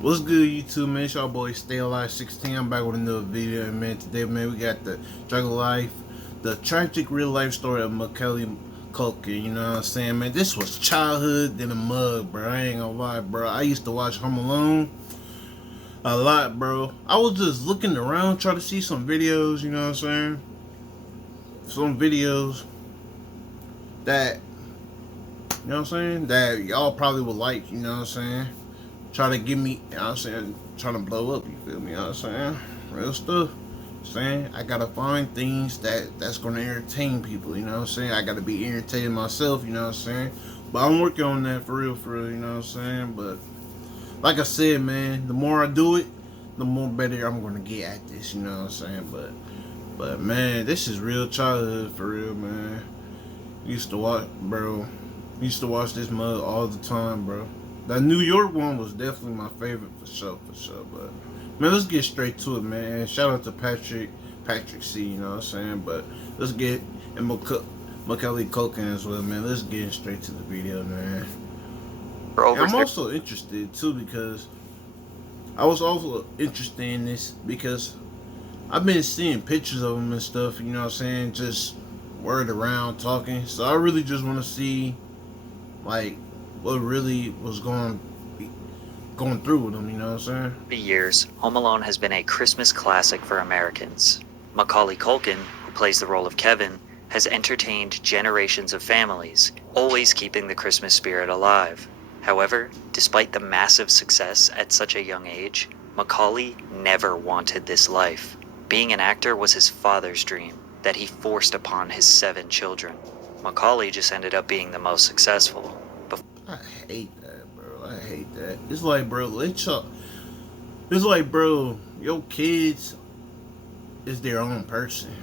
What's good, YouTube, man? It's y'all boy Stay Alive 16. I'm back with another video, and man, today, man, we got the struggle life, the tragic real life story of Macaulay Culkin. You know what I'm saying, man? This was childhood in a mug, bro. I ain't gonna lie, bro. I used to watch Home Alone a lot, bro. I was just looking around, trying to see some videos. You know what I'm saying? Some videos that, you know what I'm saying, that y'all probably would like. You know what I'm saying? Try to give me, you know what I'm saying, trying to blow up, you feel me, you know what I'm saying, real stuff, saying, I gotta find things that's gonna entertain people, you know what I'm saying, I gotta be entertaining myself, you know what I'm saying, but I'm working on that for real, you know what I'm saying, but, like I said, man, the more I do it, the more better I'm gonna get at this, you know what I'm saying, but man, this is real childhood, for real, man. Used to watch this mug all the time, bro. That New York one was definitely my favorite for sure. But man, let's get straight to it, man. Shout out to Patrick C. You know what I'm saying? But let's get and Macaulay Culkin as well, man. Let's get straight to the video, man. And I'm also interested too because I was also interested in this because I've been seeing pictures of him and stuff. You know what I'm saying? Just word around talking. So I really just want to see like what really was going through with him, you know what I'm saying? For years, Home Alone has been a Christmas classic for Americans. Macaulay Culkin, who plays the role of Kevin, has entertained generations of families, always keeping the Christmas spirit alive. However, despite the massive success at such a young age, Macaulay never wanted this life. Being an actor was his father's dream that he forced upon his 7 children. Macaulay just ended up being the most successful. I hate that, bro. I hate that. It's like, bro, it's like, bro, your kids is their own person.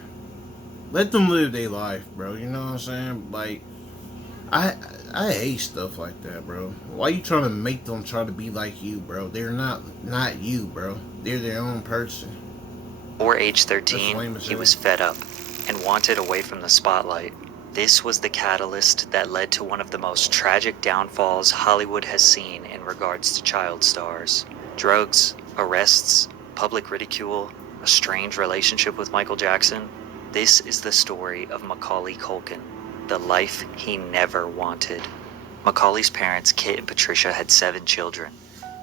Let them live their life, bro. You know what I'm saying? Like, I hate stuff like that, bro. Why you trying to make them try to be like you, bro? They're not you, bro. They're their own person. Before age 13, he was fed up and wanted away from the spotlight. This was the catalyst that led to one of the most tragic downfalls Hollywood has seen in regards to child stars. Drugs, arrests, public ridicule, a strange relationship with Michael Jackson. This is the story of Macaulay Culkin, the life he never wanted. Macaulay's parents, Kit and Patricia, had 7 children: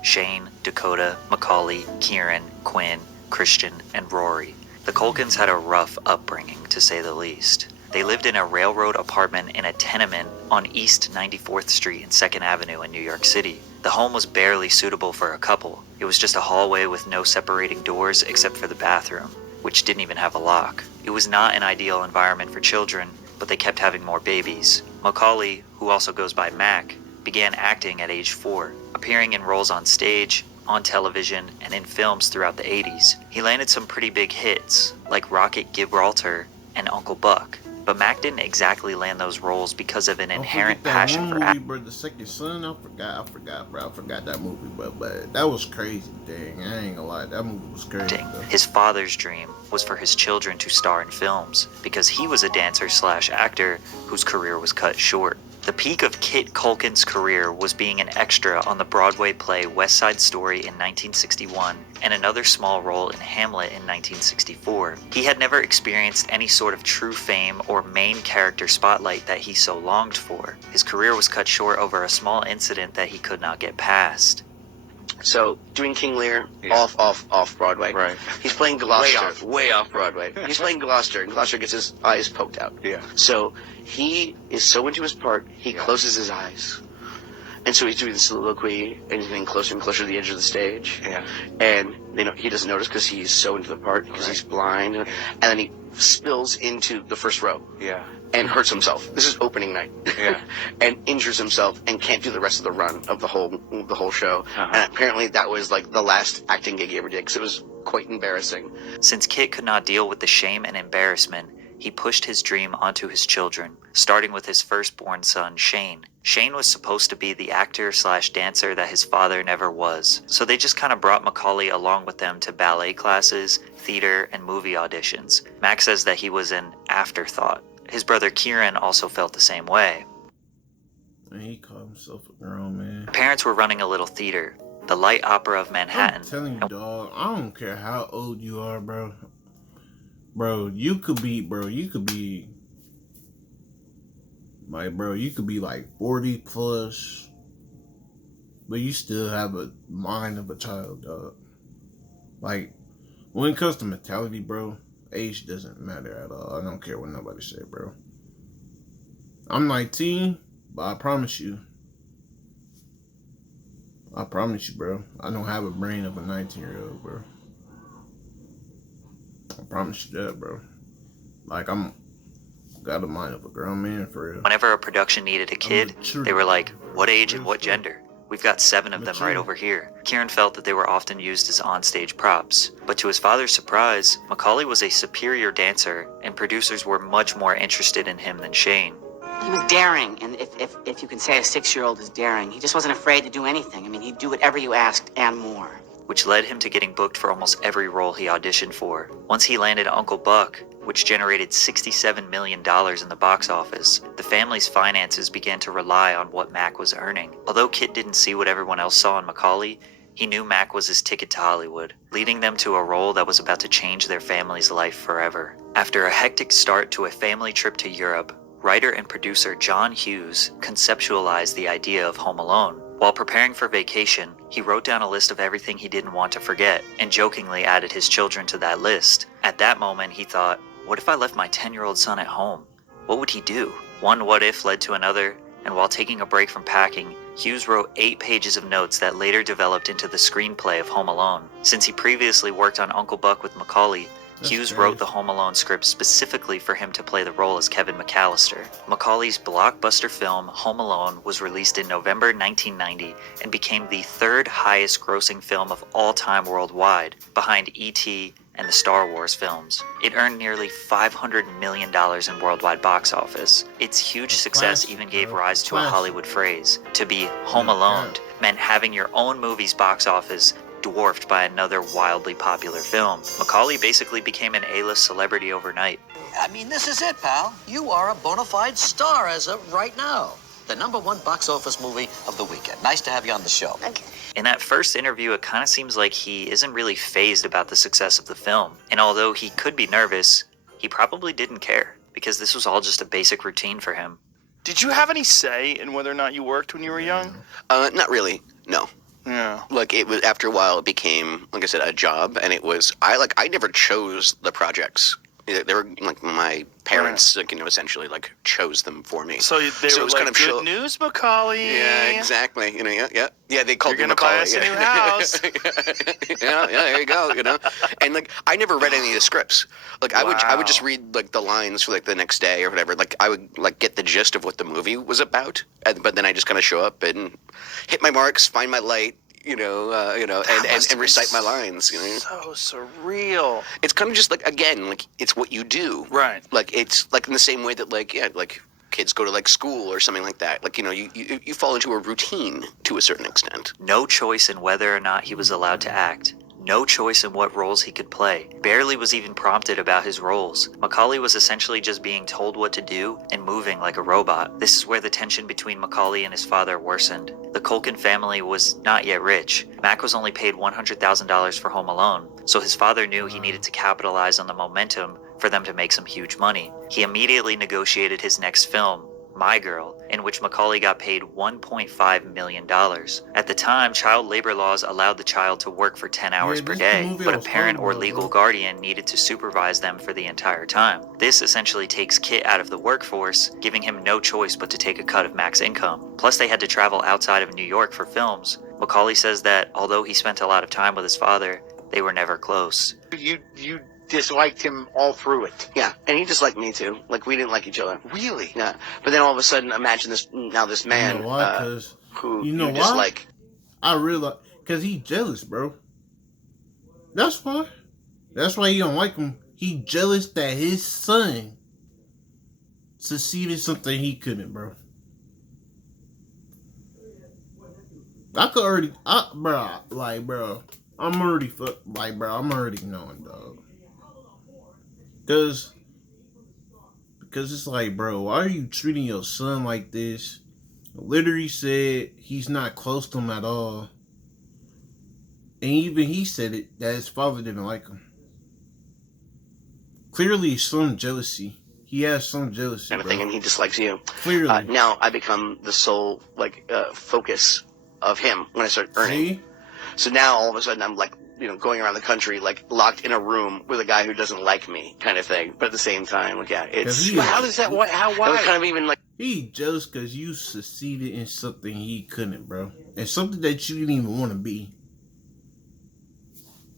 Shane, Dakota, Macaulay, Kieran, Quinn, Christian, and Rory. The Culkins had a rough upbringing, to say the least. They lived in a railroad apartment in a tenement on East 94th Street and 2nd Avenue in New York City. The home was barely suitable for a couple. It was just a hallway with no separating doors except for the bathroom, which didn't even have a lock. It was not an ideal environment for children, but they kept having more babies. Macaulay, who also goes by Mac, began acting at age 4, appearing in roles on stage, on television, and in films throughout the 80s. He landed some pretty big hits, like Rocket Gibraltar and Uncle Buck. But Mac didn't exactly land those roles because of an inherent passion for acting. Bro, The Second Son, I forgot, bro. I forgot that movie, but that was crazy, dang. I ain't gonna lie, that movie was crazy. His father's dream was for his children to star in films because he was a dancer/actor whose career was cut short. The peak of Kit Culkin's career was being an extra on the Broadway play West Side Story in 1961 and another small role in Hamlet in 1964. He had never experienced any sort of true fame or main character spotlight that he so longed for. His career was cut short over a small incident that he could not get past. So, doing King Lear, off Broadway. Right. He's playing Gloucester. Way off Broadway. He's playing Gloucester, and Gloucester gets his eyes poked out. Yeah. So, he is so into his part, he closes his eyes. And so he's doing the soliloquy, and he's getting closer and closer to the edge of the stage. Yeah. And he doesn't notice because he's so into the part, because he's blind. And then he spills into the first row. Yeah. And hurts himself. This is opening night. Yeah. And injures himself and can't do the rest of the run of the whole show. And apparently that was like the last acting gig he ever did, because it was quite embarrassing. Since Kit could not deal with the shame and embarrassment, he pushed his dream onto his children, starting with his firstborn son, Shane. Shane was supposed to be the actor/dancer that his father never was, so they just kind of brought Macaulay along with them to ballet classes, theater, and movie auditions. Mac says that he was an afterthought. His brother Kieran also felt the same way. Man, he called himself a grown man. Parents were running a little theater, the Light Opera of I'm Manhattan. telling you, dog, I don't care how old you are, bro. Bro, you could be like 40 plus, but you still have a mind of a child, dog. Like, when it comes to mentality, bro, age doesn't matter at all. I don't care what nobody say, bro. I'm 19, but I promise you, bro, I don't have a brain of a 19-year-old, bro. I promise you that, bro. Like, I'm got a mind of a grown man, for real. Whenever a production needed a kid, they were like, what age and what gender? We've got 7 of them right over here. Kieran felt that they were often used as onstage props. But to his father's surprise, Macaulay was a superior dancer, and producers were much more interested in him than Shane. He was daring, and if you can say a 6-year-old is daring, he just wasn't afraid to do anything. I mean, he'd do whatever you asked and more. Which led him to getting booked for almost every role he auditioned for. Once he landed Uncle Buck, which generated $67 million in the box office, the family's finances began to rely on what Mac was earning. Although Kit didn't see what everyone else saw in Macaulay, he knew Mac was his ticket to Hollywood, leading them to a role that was about to change their family's life forever. After a hectic start to a family trip to Europe, writer and producer John Hughes conceptualized the idea of Home Alone. While preparing for vacation, he wrote down a list of everything he didn't want to forget, and jokingly added his children to that list. At that moment, he thought, what if I left my 10-year-old son at home? What would he do? One what if led to another, and while taking a break from packing, Hughes wrote 8 pages of notes that later developed into the screenplay of Home Alone. Since he previously worked on Uncle Buck with Macaulay, Hughes wrote the Home Alone script specifically for him to play the role as Kevin McAllister. Macaulay's blockbuster film, Home Alone, was released in November 1990 and became the 3rd highest grossing film of all time worldwide, behind E.T. and the Star Wars films. It earned nearly $500 million in worldwide box office. Its huge success even gave rise to a Hollywood phrase. To be home alone meant having your own movie's box office dwarfed by another wildly popular film. Macaulay basically became an A-list celebrity overnight. I mean, this is it, pal. You are a bona fide star as of right now. The #1 box office movie of the weekend. Nice to have you on the show. Okay. In that first interview, it kind of seems like he isn't really fazed about the success of the film. And although he could be nervous, he probably didn't care, because this was all just a basic routine for him. Did you have any say in whether or not you worked when you were young? Not really, no. Yeah. Like, it was, after a while, it became, like I said, a job, and it was, I never chose the projects. They were, like, my parents, like, essentially, like, chose them for me. So they were was like, kind of good news, Macaulay. Yeah, exactly. Yeah, they called me You're gonna Macaulay. buy us a new house. yeah, there you go, And, like, I never read any of the scripts. Like, I would just read, like, the lines for, like, the next day or whatever. Like, I would, like, get the gist of what the movie was about, but then I just kind of show up and hit my marks, find my light, and recite my lines. So surreal. It's kind of just like, again, like, it's what you do. Right. Like, it's like in the same way that, like, like kids go to, like, school or something like that. Like, you fall into a routine to a certain extent. No choice in whether or not he was allowed to act. No choice in what roles he could play. Barely was even prompted about his roles. Macaulay was essentially just being told what to do and moving like a robot. This is where the tension between Macaulay and his father worsened. The Culkin family was not yet rich. Mac was only paid $100,000 for Home Alone, so his father knew he needed to capitalize on the momentum for them to make some huge money. He immediately negotiated his next film, My Girl, in which Macaulay got paid $1.5 million. At the time, child labor laws allowed the child to work for 10 hours per day, but a parent or legal guardian needed to supervise them for the entire time. This essentially takes Kit out of the workforce, giving him no choice but to take a cut of Mac's income. Plus, they had to travel outside of New York for films. Macaulay says that although he spent a lot of time with his father, they were never close. You disliked him all through it. Yeah, and he disliked me too. Like, we didn't like each other. Really? Yeah, but then all of a sudden, imagine this man You know why? Cause who you know why? dislike. I realize, cause he jealous, bro. That's why. That's why you don't like him. He jealous that his son succeeded something he couldn't, bro. I could already, I'm already knowing, dog. Because it's like, bro, why are you treating your son like this? Literally said he's not close to him at all. And even he said it, that his father didn't like him. Clearly, some jealousy. He has some jealousy, kind of bro. thing, and he dislikes you. Clearly. Now I become the sole focus of him when I start earning. See? So now all of a sudden I'm like, going around the country like locked in a room with a guy who doesn't like me, kind of thing. But at the same time, like, yeah, it's Well, how does that? Why? it was kind of even like He jealous because you succeeded in something he couldn't, bro. And something that you didn't even want to be.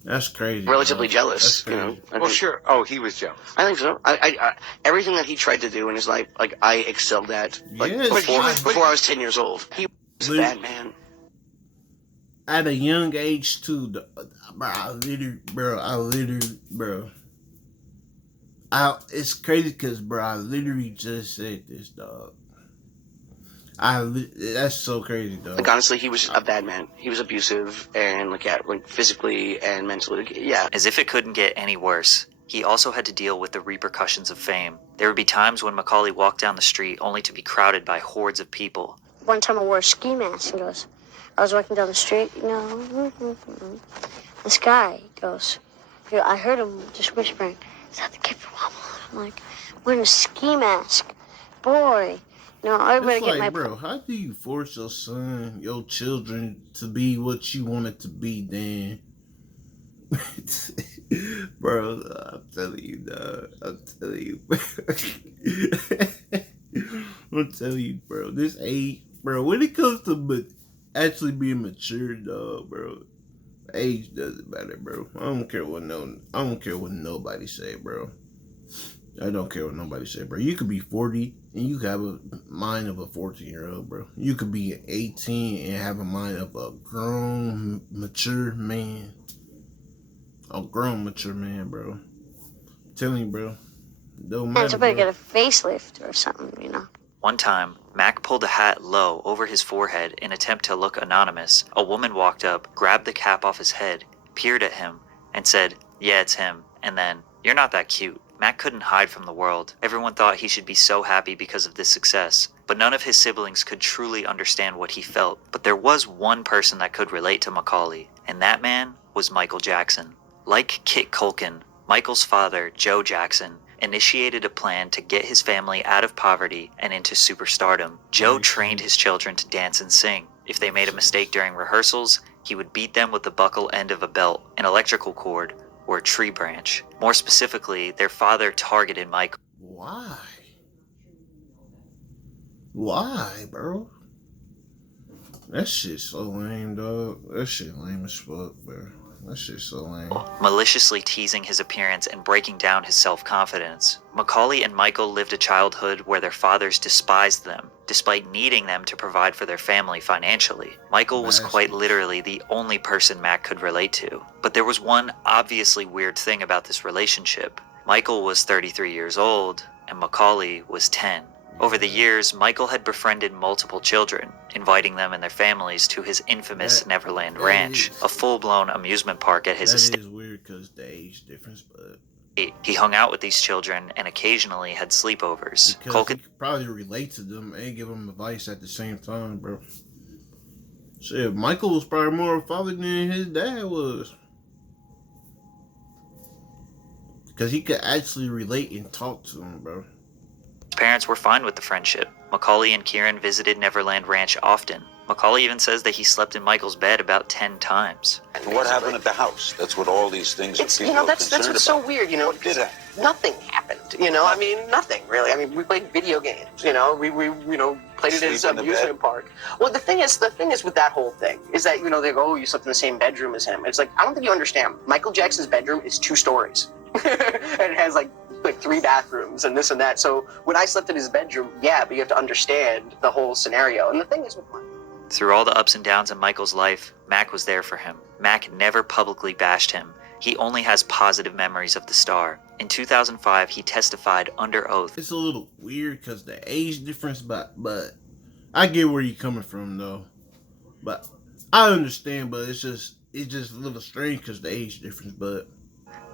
That's crazy. relatively bro. jealous, That's crazy. Well, sure. Oh, he was jealous. I think so. I everything that he tried to do in his life, like I excelled at, like Yes, before I was 10 years old. He was a bad man. At a young age too, it's crazy because, bro, I literally just said this, dog. That's so crazy, dog. Like honestly, he was a bad man. He was abusive and like physically and mentally. Yeah. As if it couldn't get any worse, he also had to deal with the repercussions of fame. There would be times when Macaulay walked down the street only to be crowded by hordes of people. One time I wore a ski mask and I was walking down the street, this guy goes, I heard him just whispering, "Is that the kid from Home Alone?" I'm like, wearing a ski mask, boy. I better It's get like, my. bro, how do you force your son, your children, to be what you want it to be, Dan? Bro, I'm telling you, dog. I'm telling you, bro. This age, bro, when it comes to actually being mature, dog, bro, age doesn't matter, bro. I don't care what nobody say, bro. I don't care what nobody say, bro. You could be 40 and you could have a mind of a 14-year-old, bro. You could be 18 and have a mind of a grown, mature man. A grown, mature man, bro. I'm telling you, bro. Don't matter, I better bro. get a facelift or something, One time, Mac pulled a hat low over his forehead in an attempt to look anonymous. A woman walked up, grabbed the cap off his head, peered at him, and said, "Yeah, it's him," and then, "You're not that cute." Mac couldn't hide from the world. Everyone thought he should be so happy because of this success, but none of his siblings could truly understand what he felt. But there was one person that could relate to Macaulay, and that man was Michael Jackson. Like Kit Culkin, Michael's father, Joe Jackson, initiated a plan to get his family out of poverty and into superstardom. Joe trained his children to dance and sing. If they made a mistake during rehearsals, he would beat them with the buckle end of a belt, an electrical cord, or a tree branch. More specifically, their father targeted Michael. Why? Why, bro? That shit so lame, dog. That shit lame as fuck, bro. That shit's so lame. Maliciously teasing his appearance and breaking down his self-confidence. Macaulay and Michael lived a childhood where their fathers despised them, despite needing them to provide for their family financially. Michael was quite literally the only person Mac could relate to. But there was one obviously weird thing about this relationship. Michael was 33 years old, and Macaulay was 10. Over the years, Michael had befriended multiple children, inviting them and their families to his infamous Neverland Ranch, a full-blown amusement park at his estate. That is weird because the age difference, but he hung out with these children and occasionally had sleepovers. because Culkin he could probably relate to them and give them advice at the same time, bro. Shit, Michael was probably more of a father than his dad was. Because he could actually relate and talk to him, bro. parents were fine with the friendship. Macaulay and Kieran visited Neverland Ranch often. Macaulay even says that he slept in Michael's bed about 10 times. What happened at the house? That's what all these things are people are that's concerned what's about. so weird, What did happen? Nothing happened, I mean, nothing really. I mean, we played video games, we played it at his Sleep in the amusement bed? park. Well, the thing is with that whole thing is that, they go, oh, you slept in the same bedroom as him. It's like, I don't think you understand. Michael Jackson's bedroom is 2 stories. And it has like 3 bathrooms and this and that. So when I slept in his bedroom, yeah, but you have to understand the whole scenario. And the thing is with Through all the ups and downs in Michael's life, Mac was there for him. Mac never publicly bashed him. He only has positive memories of the star. In 2005, he testified under oath. It's a little weird because the age difference, but I get where you're coming from, though. But I understand, but it's just a little strange because the age difference, but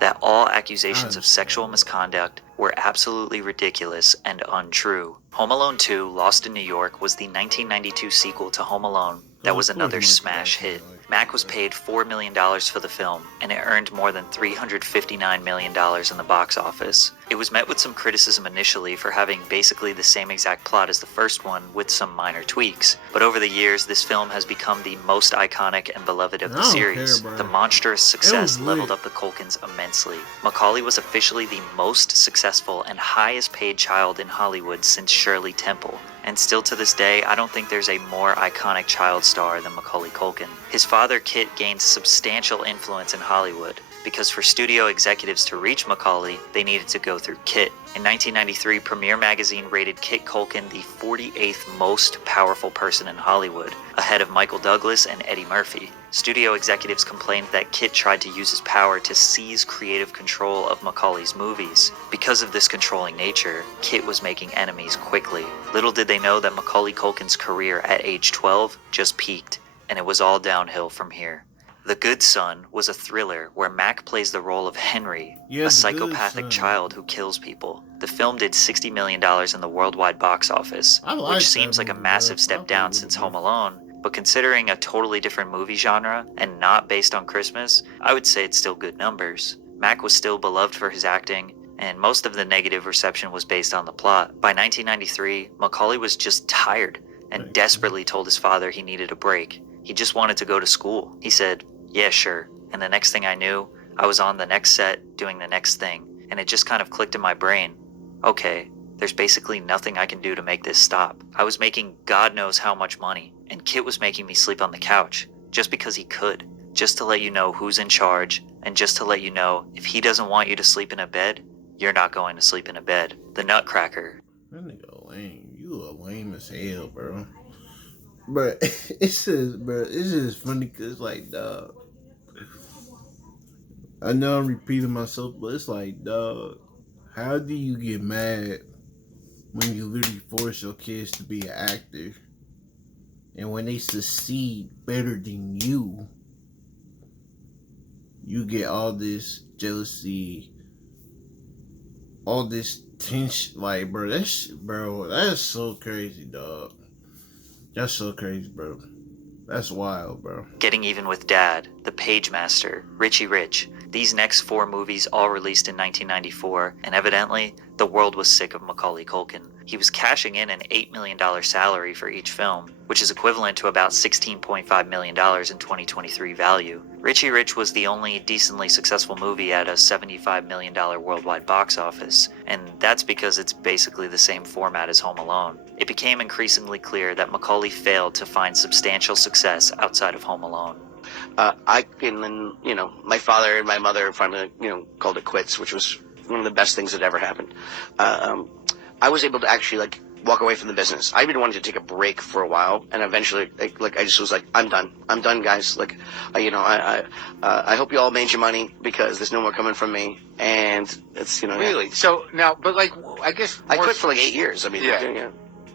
That all accusations of sexual misconduct were absolutely ridiculous and untrue. Home Alone 2, Lost in New York, was the 1992 sequel to Home Alone that was another smash hit. Mack was paid $4 million for the film, and it earned more than $359 million in the box office. It was met with some criticism initially for having basically the same exact plot as the first one with some minor tweaks, but over the years this film has become the most iconic and beloved of the series. The monstrous success leveled up the Culkins immensely. Macaulay was officially the most successful and highest paid child in Hollywood since Shirley Temple. And still to this day, I don't think there's a more iconic child star than Macaulay Culkin. His father, Kit, gained substantial influence in Hollywood, because for studio executives to reach Macaulay, they needed to go through Kit. In 1993, Premiere Magazine rated Kit Culkin the 48th most powerful person in Hollywood, ahead of Michael Douglas and Eddie Murphy. Studio executives complained that Kit tried to use his power to seize creative control of Macaulay's movies. Because of this controlling nature, Kit was making enemies quickly. Little did they know that Macaulay Culkin's career at age 12 just peaked, and it was all downhill from here. The Good Son was a thriller where Mack plays the role of Henry, a psychopathic child who kills people. The film did $60 million in the worldwide box office, which seems like a massive step down since Home Alone, but considering a totally different movie genre and not based on Christmas, I would say it's still good numbers. Mack was still beloved for his acting, and most of the negative reception was based on the plot. By 1993, Macaulay was just tired and desperately told his father he needed a break. He just wanted to go to school. He said, "Yeah, sure." And the next thing I knew, I was on the next set doing the next thing, and it just kind of clicked in my brain. Okay, there's basically nothing I can do to make this stop. I was making God knows how much money, and Kit was making me sleep on the couch, just because he could, just to let you know who's in charge, and just to let you know if he doesn't want you to sleep in a bed, you're not going to sleep in a bed. The Nutcracker. That nigga lame. You a lame as hell, bro. But it's just funny because, like, dog, I know I'm repeating myself, but it's like, dog, how do you get mad when you literally force your kids to be an actor, and when they succeed better than you get all this jealousy, all this tension? Like, bro, that's so crazy, dog. That's so crazy, bro. That's wild, bro. Getting Even with Dad, The Pagemaster, Richie Rich. These next 4 movies all released in 1994, and evidently, the world was sick of Macaulay Culkin. He was cashing in an $8 million salary for each film, which is equivalent to about $16.5 million in 2023 value. Richie Rich was the only decently successful movie at a $75 million worldwide box office, and that's because it's basically the same format as Home Alone. It became increasingly clear that Macaulay failed to find substantial success outside of Home Alone. My father and my mother finally, called it quits, which was one of the best things that ever happened. I was able to actually, walk away from the business. I even wanted to take a break for a while, and eventually, I just was like, I'm done, guys. I hope you all made your money, because there's no more coming from me, and it's, Really? Yeah. So now, but I guess I quit for 8 years. Yeah.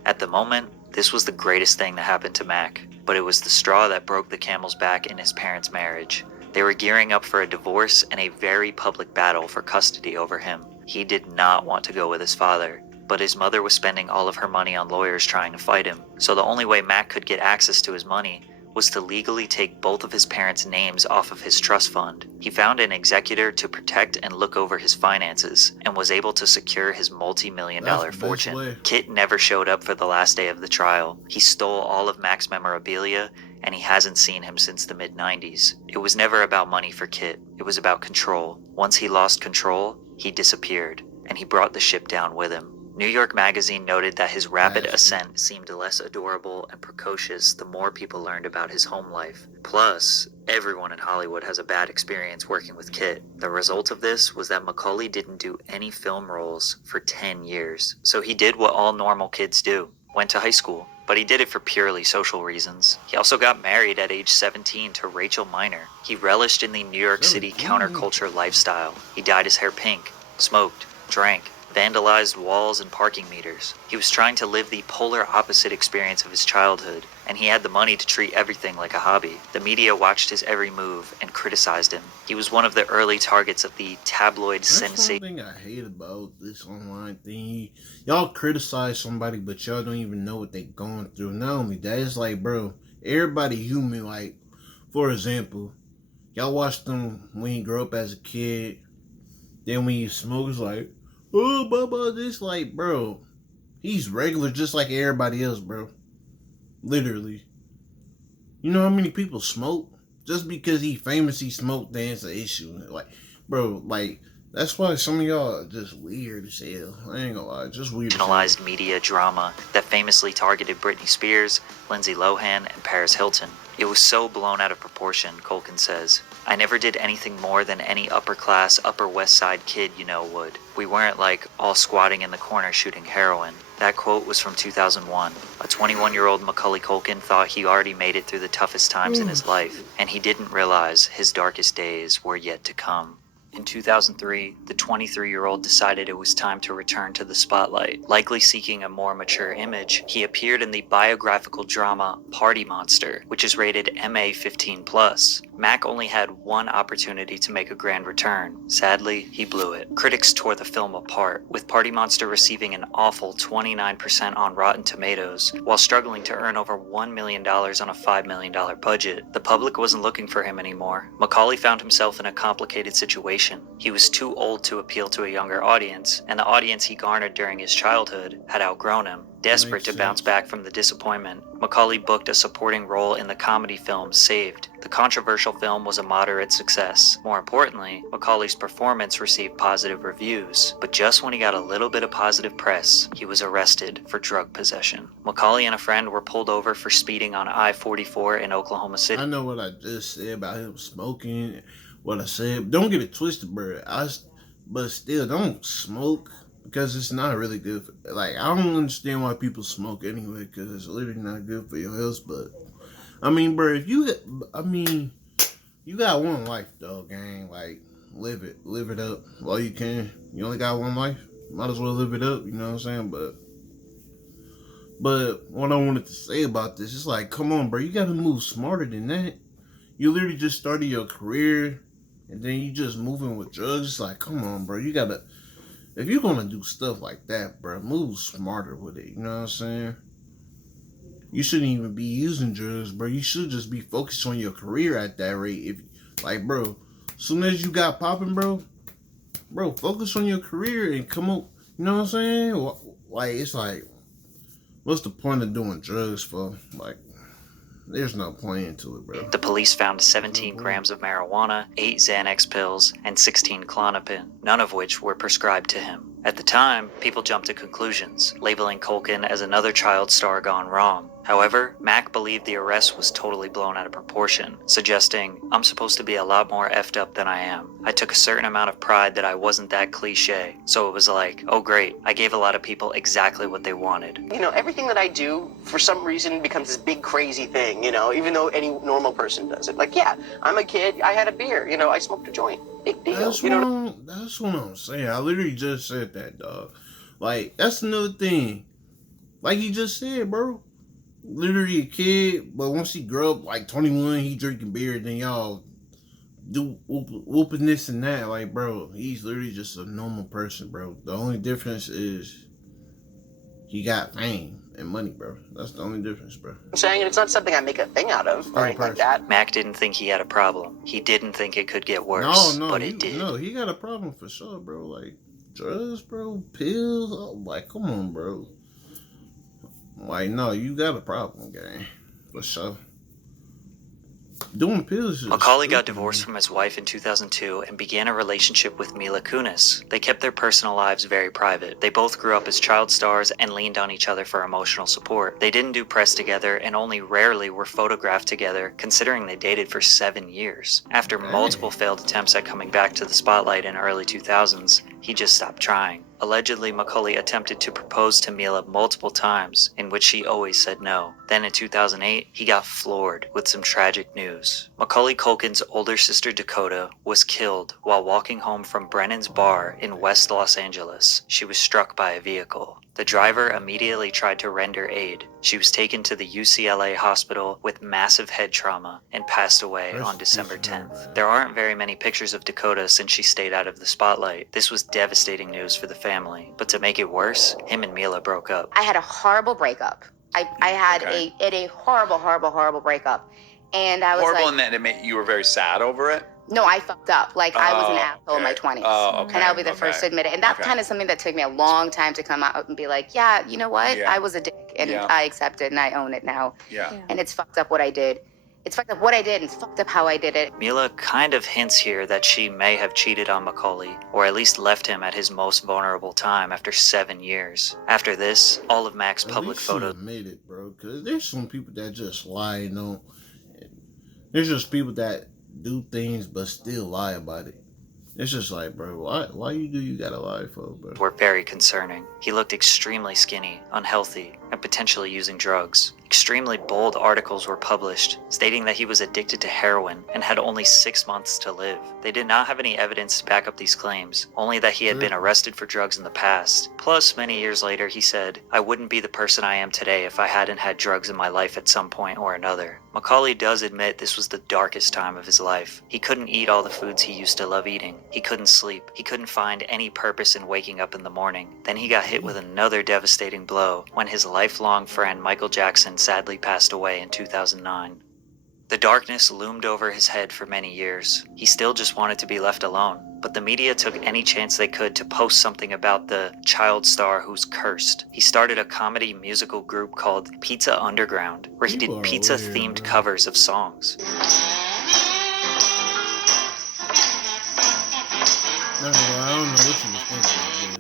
At the moment, this was the greatest thing that happened to Mac, but it was the straw that broke the camel's back in his parents' marriage. They were gearing up for a divorce and a very public battle for custody over him. He did not want to go with his father, but his mother was spending all of her money on lawyers trying to fight him, so the only way Mac could get access to his money was to legally take both of his parents' names off of his trust fund. He found an executor to protect and look over his finances, and was able to secure his multi-million-dollar fortune. Kit never showed up for the last day of the trial. He stole all of Mac's memorabilia, and he hasn't seen him since the mid-90s. It was never about money for Kit. It was about control. Once he lost control, he disappeared, and he brought the ship down with him. New York Magazine noted that his rapid ascent seemed less adorable and precocious the more people learned about his home life. Plus, everyone in Hollywood has a bad experience working with Kit. The result of this was that Macaulay didn't do any film roles for 10 years. So he did what all normal kids do, went to high school, but he did it for purely social reasons. He also got married at age 17 to Rachel Miner. He relished in the New York City counterculture lifestyle. He dyed his hair pink, smoked, drank, vandalized walls and parking meters. He was trying to live the polar opposite experience of his childhood, and he had the money to treat everything like a hobby. The media watched his every move and criticized him. He was one of the early targets of the tabloid sensation. That's one thing I hate about this online thing. Y'all criticize somebody, but y'all don't even know what they going through. Not only that, it's like, bro, everybody human, for example, y'all watched him when he grew up as a kid. Then when he smokes, like, oh, Bubba, this, like, bro, he's regular just like everybody else, bro. Literally. You know how many people smoke? Just because he famous, he smoked, then it's an issue. Like, bro, like, that's why some of y'all are just weird as hell. I ain't gonna lie, just weird as hell. Fictionalized media drama that famously targeted Britney Spears, Lindsay Lohan, and Paris Hilton. It was so blown out of proportion, Culkin says. I never did anything more than any upper-class, Upper West Side kid you know would. We weren't like all squatting in the corner shooting heroin. That quote was from 2001. A 21-year-old Macaulay Culkin thought he already made it through the toughest times in his life, and he didn't realize his darkest days were yet to come. In 2003, the 23-year-old decided it was time to return to the spotlight. Likely seeking a more mature image, he appeared in the biographical drama Party Monster, which is rated MA 15+. Mac only had one opportunity to make a grand return. Sadly, he blew it. Critics tore the film apart, with Party Monster receiving an awful 29% on Rotten Tomatoes, while struggling to earn over $1 million on a $5 million budget. The public wasn't looking for him anymore. Macaulay found himself in a complicated situation. He was too old to appeal to a younger audience, and the audience he garnered during his childhood had outgrown him. Desperate to bounce back from the disappointment, Macaulay booked a supporting role in the comedy film Saved. The controversial film was a moderate success. More importantly, Macaulay's performance received positive reviews, but just when he got a little bit of positive press, he was arrested for drug possession. Macaulay and a friend were pulled over for speeding on I-44 in Oklahoma City. I know what I just said about him smoking, what I said. Don't get it twisted, bro. But still, don't smoke. Because it's not really good for, like, I don't understand why people smoke anyway, because it's literally not good for your health, but, I mean, bro, if you, you got one life, dog, gang, like, live it up while you can. You only got one life, might as well live it up, you know what I'm saying, but what I wanted to say about this is, like, come on, bro, you gotta move smarter than that. You literally just started your career, and then you just moving with drugs. It's like, come on, bro, you gotta, if you're gonna do stuff like that, bro, move smarter with it. You know what I'm saying? You shouldn't even be using drugs, bro. You should just be focused on your career at that rate. If, like, bro, as soon as you got popping, bro, focus on your career and come up. You know what I'm saying? Like, it's like, what's the point of doing drugs for? Like, there's no point to it, bro. The police found 17 grams of marijuana, 8 Xanax pills, and 16 Klonopin, none of which were prescribed to him. At the time, people jumped to conclusions, labeling Culkin as another child star gone wrong. However, Mac believed the arrest was totally blown out of proportion, suggesting, I'm supposed to be a lot more effed up than I am. I took a certain amount of pride that I wasn't that cliche, so it was like, oh great, I gave a lot of people exactly what they wanted. You know, everything that I do, for some reason, becomes this big crazy thing, you know, even though any normal person does it. Like, yeah, I'm a kid, I had a beer, you know, I smoked a joint. Big deal. That's what I'm saying. I literally just said that, dog. Like, that's another thing. Like you just said, bro. Literally a kid, but once he grew up, like 21, he drinking beer, then y'all do whooping this and that. Like, bro, he's literally just a normal person, bro. The only difference is he got fame and money, bro. That's the only difference, bro. I'm saying it's not something I make a thing out of or anything like that. Mac didn't think he had a problem. He didn't think it could get worse, but it did. No, he got a problem for sure, bro. Like, drugs, bro, pills. Oh, like, come on, bro. Like, no, you got a problem, gang. For sure. Doing pills is Macaulay got divorced from his wife in 2002 and began a relationship with Mila Kunis. They kept their personal lives very private. They both grew up as child stars and leaned on each other for emotional support. They didn't do press together and only rarely were photographed together, considering they dated for 7 years. After multiple failed attempts at coming back to the spotlight in early 2000s, he just stopped trying. Allegedly, Macaulay attempted to propose to Mila multiple times, in which she always said no. Then in 2008, he got floored with some tragic news. Macaulay Culkin's older sister Dakota was killed while walking home from Brennan's Bar in West Los Angeles. She was struck by a vehicle. The driver immediately tried to render aid. She was taken to the UCLA hospital with massive head trauma and passed away on December 10th. There aren't very many pictures of Dakota since she stayed out of the spotlight. This was devastating news for the family. But to make it worse, him and Mila broke up. I had a horrible breakup. I had a horrible breakup. And I was horrible like, in that you were very sad over it. no, I fucked up. Like, I was an asshole in my 20s. Oh, okay. And I'll be the first to admit it. And that's kind of something that took me a long time to come out and be like, yeah, you know what? Yeah. I was a dick, and I accept it, and I own it now. Yeah. And it's fucked up what I did. It's fucked up what I did, and it's fucked up how I did it. Mila kind of hints here that she may have cheated on Macaulay, or at least left him at his most vulnerable time after 7 years. After this, all of Mac's public photos... made it, bro, because there's some people that just lie, you know. There's just people that do things but still lie about it. It's just like, bro, why you gotta lie for, bro? were very concerning. He looked extremely skinny, unhealthy, and potentially using drugs. Extremely bold articles were published, stating that he was addicted to heroin and had only 6 months to live. They did not have any evidence to back up these claims, only that he had been arrested for drugs in the past. Plus, many years later, he said, "I wouldn't be the person I am today if I hadn't had drugs in my life at some point or another." Macaulay does admit this was the darkest time of his life. He couldn't eat all the foods he used to love eating. He couldn't sleep. He couldn't find any purpose in waking up in the morning. Then he got hit with another devastating blow when his lifelong friend Michael Jackson sadly passed away in 2009. The darkness loomed over his head for many years. He still just wanted to be left alone, but the media took any chance they could to post something about the child star who's cursed. He started a comedy musical group called Pizza Underground, where he did pizza-themed covers of songs.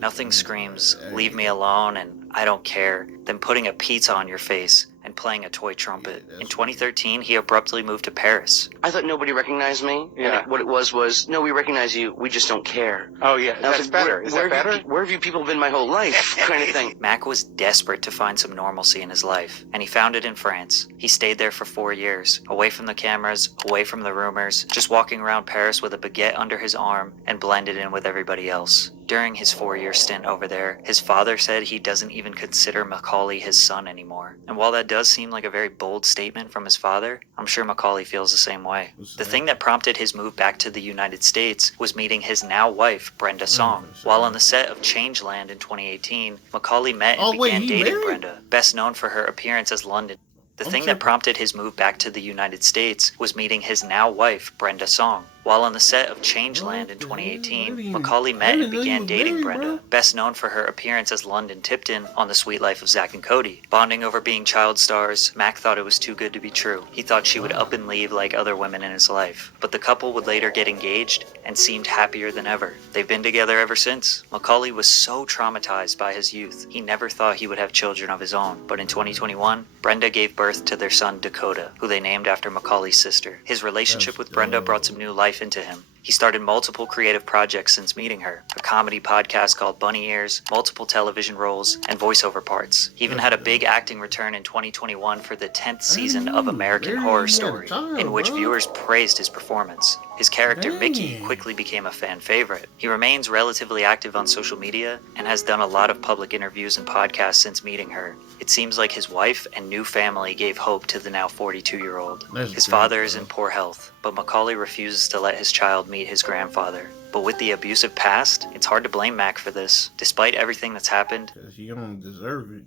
Nothing screams, "Leave me alone," and "I don't care," than putting a pizza on your face and playing a toy trumpet. In 2013, he abruptly moved to Paris. I thought nobody recognized me. Yeah. And what it was, no, we recognize you, we just don't care. Oh, yeah. And I was That's like, better. Is that better? Where have you people been my whole life? Kind of thing. Mac was desperate to find some normalcy in his life, and he found it in France. He stayed there for 4 years, away from the cameras, away from the rumors, just walking around Paris with a baguette under his arm and blended in with everybody else. During his 4-year stint over there, his father said he doesn't even consider Macaulay his son anymore. And while that does seem like a very bold statement from his father, I'm sure Macaulay feels the same way. The thing that prompted his move back to the United States was meeting his now wife, Brenda Song. While on the set of Changeland in 2018, Macaulay met and began dating Brenda, best known for her appearance as London. The thing that prompted his move back to the United States was meeting his now wife, Brenda Song. While on the set of Changeland in 2018, Macaulay met and began dating Brenda, best known for her appearance as London Tipton on The Sweet Life of Zack and Cody. Bonding over being child stars, Mac thought it was too good to be true. He thought she would up and leave like other women in his life. But the couple would later get engaged and seemed happier than ever. They've been together ever since. Macaulay was so traumatized by his youth, he never thought he would have children of his own. But in 2021, Brenda gave birth to their son Dakota, who they named after Macaulay's sister. His relationship with Brenda brought some new life into him. He started multiple creative projects since meeting her, a comedy podcast called Bunny Ears, multiple television roles, and voiceover parts. He even had a big acting return in 2021 for the 10th season of American Horror Story, in which viewers praised his performance. His character Mickey quickly became a fan favorite. He remains relatively active on social media and has done a lot of public interviews and podcasts since meeting her. It seems like his wife and new family gave hope to the now 42-year-old. His father is in poor health, but Macaulay refuses to let his child meet his grandfather. But with the abusive past, it's hard to blame Mac for this. Despite everything that's happened, he don't deserve it,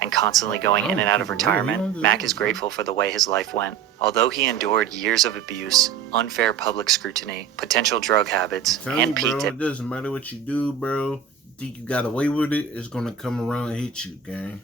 and constantly going in and out of retirement, Mac is grateful for the way his life went. Although he endured years of abuse, unfair public scrutiny, potential drug habits, and peaked it doesn't matter what you do, bro. Think you got away with it, it's gonna come around and hit you, gang.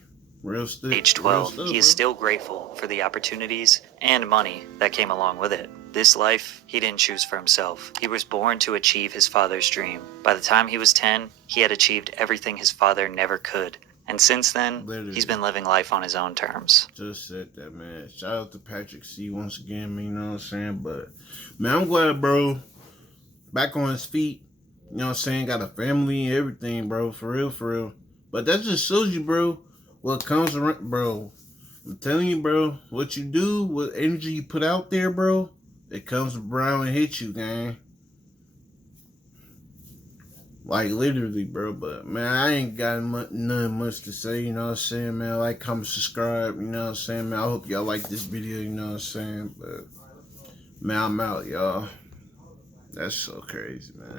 Age 12, he is still grateful for the opportunities and money that came along with it. This life, he didn't choose for himself. He was born to achieve his father's dream. By the time he was 10, he had achieved everything his father never could. And since then, he's been living life on his own terms. Just said that, man. Shout out to Patrick C once again, man, you know what I'm saying? But, man, I'm glad, bro. Back on his feet. You know what I'm saying? Got a family and everything, bro. For real, for real. But that just shows you, bro, what comes around, bro. I'm telling you, bro, what you do, what energy you put out there, bro, it comes around and hits you, gang. Like, literally, bro. But, man, I ain't got nothing much to say, you know what I'm saying, man. Like, comment, subscribe, you know what I'm saying, man. I hope y'all like this video, you know what I'm saying. But, man, I'm out, y'all. That's so crazy, man.